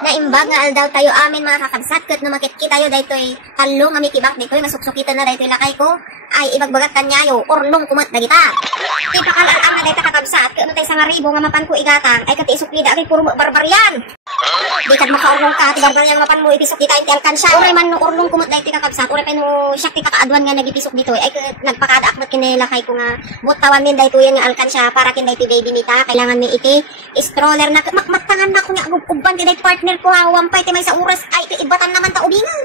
Naimbag nga aldaw tayo amin mga kakabsat ket no makit kita yo daytoy talo nga mikibak daytoy masuksukitan na daytoy lakay ko ay ibagbagat kanyayo orlong kumat dagita. Ipakalaan na dayta kakabsat ket no tay 1,000 nga mapan ko igatang ay kati isuklida kay puro barbaryan. Di kad makaurlong ka ti barbaryan mapan mo ipisok kita inti alkansya. Uray man no orlong kumat daytoy kakabsat uray pa no syakti kakaadwan nga nagipisok ditoy ay nagpakada akmat kini lakay ko nga butawan min daytoy nga alkansya para kin daytoy baby mita kailangan mi iti stroller na makmatangan na ko nga uban ti daytoy partner ko wampay ti may sa oras ay ibatan naman ta ubingan.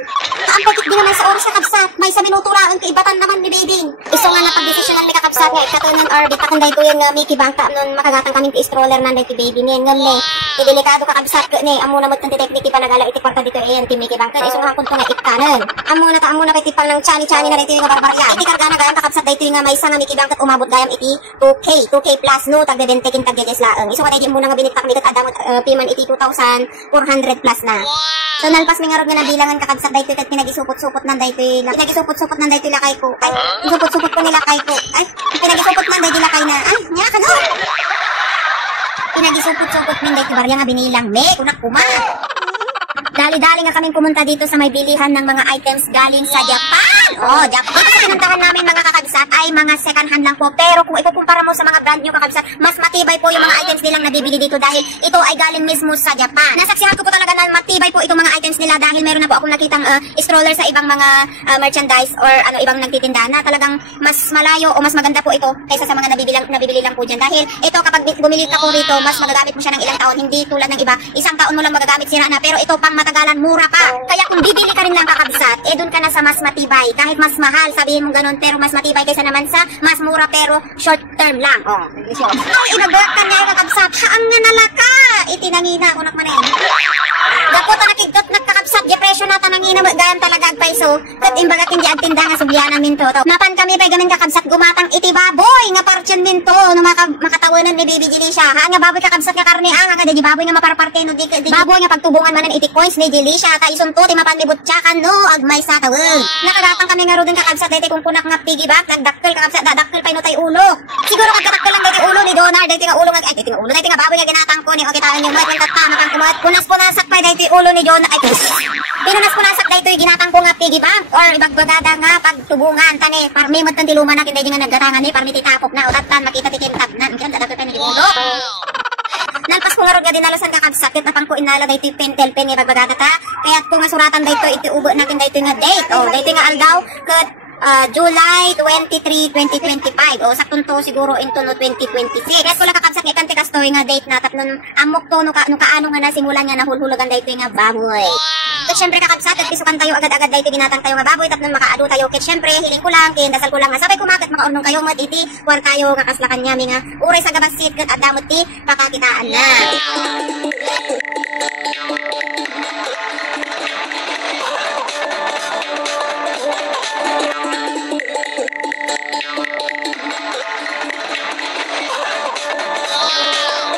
Kaampakit di naman sa oras kakabsat may sa minuto lang ibatan naman ni baby. Iso nga na pagdesisyonan mi kakabsat nga ikatunan or bitakon daytoy nga mi kibangta nun makagatang kaming ti stroller nan daytoy baby ni ngem ni delikado kakabsat ko ni amo na ti tekniki pa nagala iti kwarta dito ayan ti mi kibangta iso nga kun ko nga ikanen. Amo na kay ti pang nang chani-chani na daytoy nga barbarya. Iti karga na gayam kakabsat daytoy nga may sa nga mi kibangta umabot gayam iti 2K plus no tagde 20 kin tagde laeng. Iso katay di mo na nga binitak mi ket adamot piman iti 2,400 plus na. So nalpas mi nga rod nga nabilangan kakabsat daytoy ket pinagisupot-supot nan daytoy lakay ko. Ay, supot-supot ko nila kay ko. Ay, pinagisupot man daytoy lakay na. Ay, nya ka no. Pinagisupot-supot min daytoy barya nga binilang me kunak kuma. Dali-dali nga kaming pumunta dito sa may bilihan ng mga items galing sa Japan. Oh, Japan. Dito sa pinuntahan namin mga kakabsat ay mga second hand lang po. Pero kung ikukumpara mo sa mga brand new kakabsat, mas matibay po yung mga items nilang nabibili dito dahil ito ay galing mismo sa Japan. Nasaksihan ko po talaga na matibay po itong mga items nila dahil meron na po akong nakitang stroller sa ibang mga merchandise or ibang nagtitinda na talagang mas malayo o mas maganda po ito kaysa sa mga nabibili lang po dyan. Dahil ito kapag bumili ka po rito, mas magagamit mo siya ng ilang taon. Hindi tulad ng iba, isang taon mo lang magagamit sira na. Pero ito pang matagalan, mura pa. Kaya kung bibili ka rin lang kakabsat, doon ka na sa mas matibay. Kahit mas mahal, sabihin mo ganun, pero mas matibay kaysa naman sa mas mura pero short term lang. Oh, ay, inabot ka niya yung kakabsat. Haang nga nalaka. Itinangina ko nakmanin. Dapo ta nakigdot nagkakabsat, depresyo na tanangina gayam talaga agpaiso. Kat imbagat hindi agtinda nga sugyanan min to. Napan kami pay gamin kakabsat gumatang iti baboy nga parchen min to no makatawanan ni Baby Delisha. Ha nga baboy kakabsat nga karne nga di baboy nga maparaparte no di baboy nga pagtubungan manan iti coins ni Delisha ta isunto ti mapan mi butyakan no agmay sa taweng. Nakagatang kami nga rodon kakabsat daytoy kung kunak nga piggyback nagdakkel kakabsat dadakkel pay no tay ulo. Siguro kagdakkel lang daytoy ulo ni Donar daytoy nga ulo nga daytoy nga ulo daytoy nga baboy nga ginatang ko ni o kitaan niyo mo at tama kang kumot. Punas-punasak pay daytoy ulo ni John ay pinunas-punasak daytoy ginatang ko nga piggyback or ibagbagada nga pagtubungan tani parmi mo tan tiluman natin daytoy nga naggatangan ni parmi titapok na utatan makita ti kintab na ang dadakkel pay ni ulo. Nalpas ko nga ron nga dinalasan kakabsat ket napang ko inala daytoy pentel pen nga bagbagada ta kaya ko nga suratan daytoy iti ubo natin daytoy nga date o daytoy nga aldaw ket July 23, 2025 o saktong to siguro into no 2026. Kaya ko lang kakabsat nga kanti kastoy nga date na tapnon amok to no kaano nga nasimulan nga nahulhulugan daytoy nga baboy. Ket syempre kakabsat at pisukan tayo agad-agad daytoy ginatang tayo nga baboy tapnon makaado tayo ket syempre hiling ko lang kin dasal ko lang nga sabay kumaket makaurnong kayo mat iti war tayo nga kaslakan nyami nga uray sa gabasit ket adamot ti pakakitaan na.